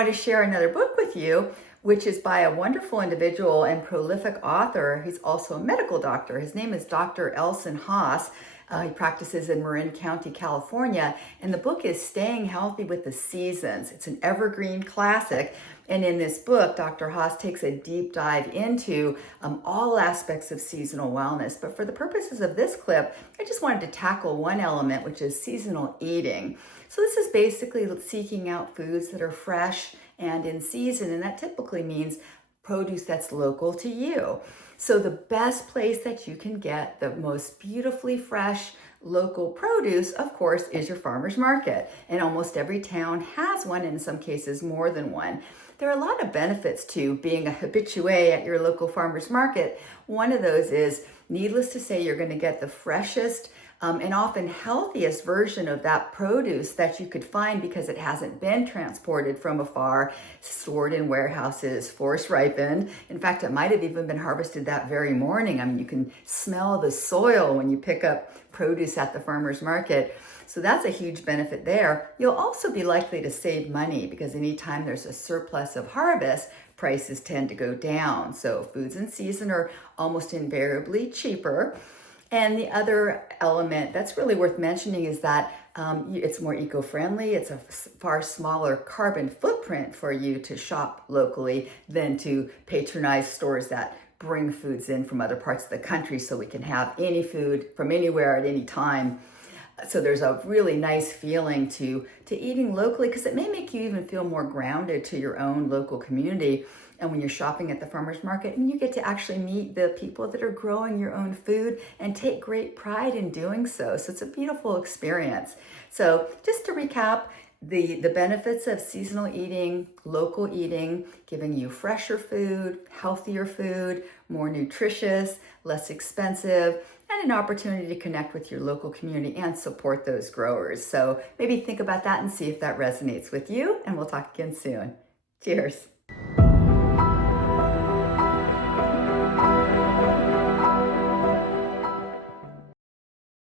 want to share another book with you, which is by a wonderful individual and prolific author. He's also a medical doctor. His name is Dr. Elson Haas. He practices in Marin County, California, and the book is Staying Healthy with the Seasons. It's an evergreen classic, and in this book, Dr. Haas takes a deep dive into all aspects of seasonal wellness. But for the purposes of this clip, I just wanted to tackle one element, which is seasonal eating. So this is basically seeking out foods that are fresh and in season, and that typically means produce that's local to you. So the best place that you can get the most beautifully fresh local produce, of course, is your farmer's market. And almost every town has one, and in some cases more than one. There are a lot of benefits to being a habitué at your local farmer's market. One of those is, needless to say, you're going to get the freshest and often healthiest version of that produce that you could find because it hasn't been transported from afar, stored in warehouses, force ripened. In fact, it might have even been harvested that very morning. I mean, you can smell the soil when you pick up produce at the farmer's market. So that's a huge benefit there. You'll also be likely to save money because anytime there's a surplus of harvest, prices tend to go down. So foods in season are almost invariably cheaper. And the other element that's really worth mentioning is that it's more eco-friendly. It's a far smaller carbon footprint for you to shop locally than to patronize stores that bring foods in from other parts of the country so we can have any food from anywhere at any time. So there's a really nice feeling to eating locally because it may make you even feel more grounded to your own local community. And when you're shopping at the farmer's market, and you get to actually meet the people that are growing your own food and take great pride in doing so. So it's a beautiful experience. So just to recap, the benefits of seasonal eating, local eating, giving you fresher food, healthier food, more nutritious, less expensive, and an opportunity to connect with your local community and support those growers. So maybe think about that and see if that resonates with you, and we'll talk again soon. Cheers.